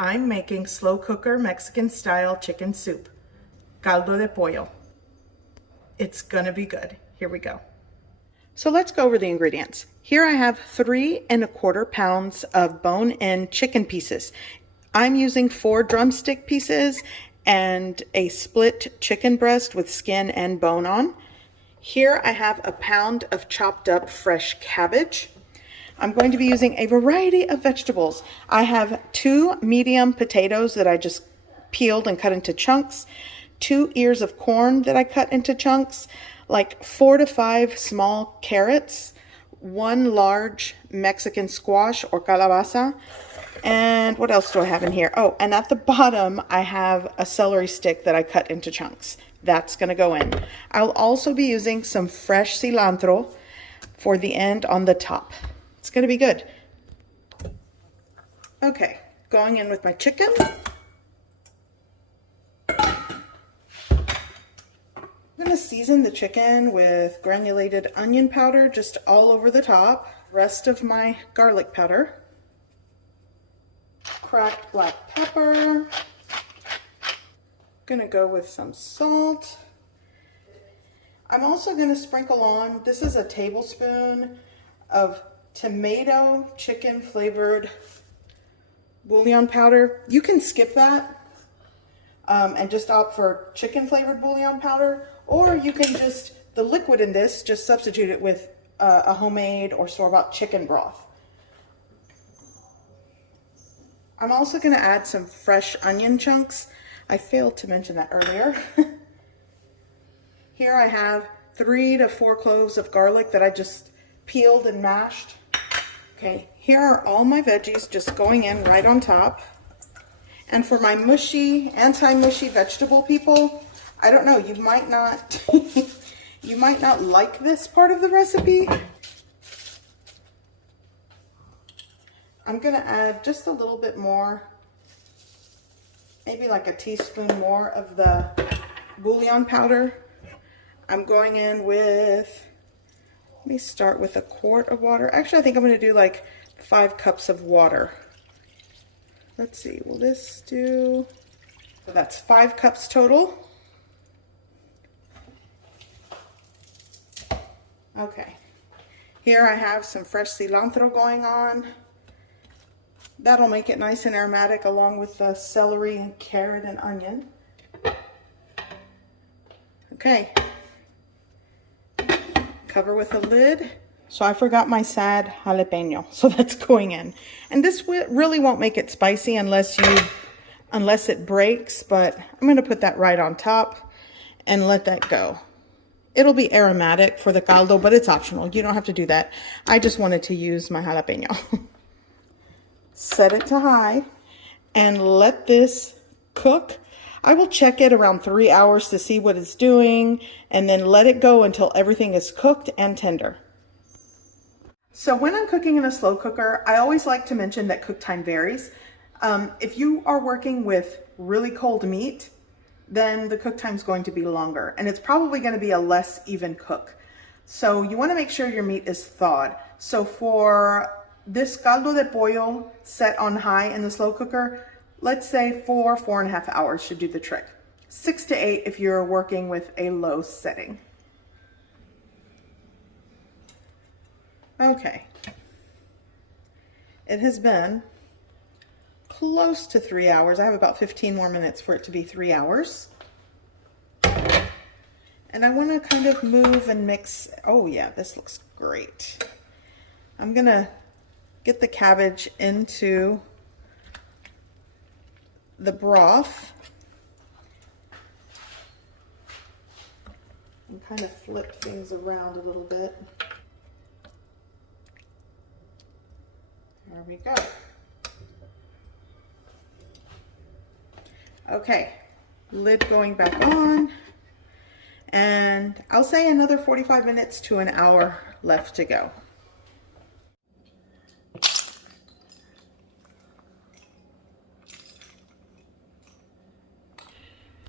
I'm making slow cooker Mexican style chicken soup, caldo de pollo. It's gonna be good. Here we go. So let's go over the ingredients. Here I have 3 1/4 pounds of bone-in chicken pieces. I'm using 4 drumstick pieces and a split chicken breast with skin and bone on. Here I have a pound of chopped up fresh cabbage. I'm going to be using a variety of vegetables. I have 2 medium potatoes that I just peeled and cut into chunks, 2 ears of corn that I cut into chunks, like 4 to 5 small carrots, 1 large Mexican squash or calabaza, and what else do I have in here? Oh, and at the bottom I have a celery stick that I cut into chunks. That's gonna go in. I'll also be using some fresh cilantro for the end on the top. It's gonna be good. Okay, going in with my chicken. I'm gonna season the chicken with granulated onion powder just all over the top. Rest of my garlic powder. Cracked black pepper. Gonna go with some salt. I'm also gonna sprinkle on, this is a tablespoon of tomato chicken flavored bouillon powder. You can skip that and just opt for chicken flavored bouillon powder, or you can just, the liquid in this, just substitute it with a homemade or store-bought chicken broth. I'm also gonna add some fresh onion chunks. I failed to mention that earlier. Here I have 3 to 4 cloves of garlic that I just peeled and mashed. Okay, here are all my veggies just going in right on top. And for my mushy, anti-mushy vegetable people, I don't know, you might not, you might not like this part of the recipe. I'm gonna add just a little bit more, maybe like a teaspoon more of the bouillon powder. I'm going in with, let me start with 1 quart of water. Actually, I think I'm going to do like 5 cups of water. Let's see, will this do? So that's 5 cups total. Okay, here I have some fresh cilantro going on. That'll make it nice and aromatic along with the celery and carrot and onion. Okay. Cover with a lid. So I forgot my sad jalapeno, so that's going in. And this really won't make it spicy unless it breaks, but I'm gonna put that right on top and let that go. It'll be aromatic for the caldo, but it's optional. You don't have to do that. I just wanted to use my jalapeno. Set it to high and let this cook. I will check it around 3 hours to see what it's doing and then let it go until everything is cooked and tender. So when I'm cooking in a slow cooker, I always like to mention that cook time varies. If you are working with really cold meat, then the cook time is going to be longer and it's probably going to be a less even cook. So you want to make sure your meat is thawed. So for this caldo de pollo set on high in the slow cooker, let's say 4.5 hours should do the trick. 6 to 8 if you're working with a low setting. Okay. It has been close to 3 hours. I have about 15 more minutes for it to be 3 hours. And I want to kind of move and mix. Oh yeah, this looks great. I'm gonna get the cabbage into the broth and kind of flip things around a little bit. There we go. Okay, lid going back on, and I'll say another 45 minutes to an hour left to go.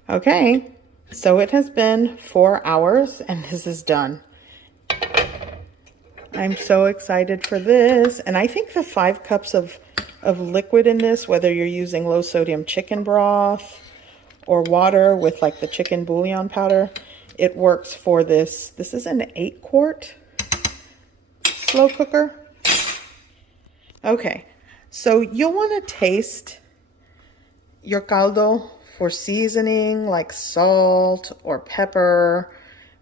Okay, so it has been 4 hours and this is done. I'm so excited for this. And I think the 5 cups of of liquid in this, whether you're using low sodium chicken broth or water with like the chicken bouillon powder. It works for this. This is an 8-quart slow cooker. Okay, so you'll want to taste your caldo for seasoning like salt or pepper,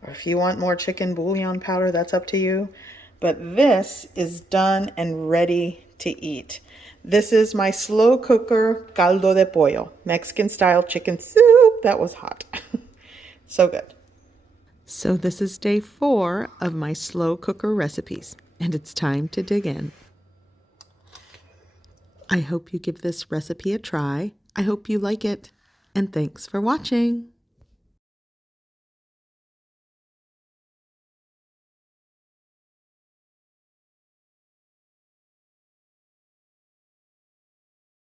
or if you want more chicken bouillon powder, that's up to you. But this is done and ready to eat. This is my slow cooker caldo de pollo, Mexican style chicken soup. That was hot. So good. So this is day 4 of my slow cooker recipes, and it's time to dig in. I hope you give this recipe a try. I hope you like it, and thanks for watching.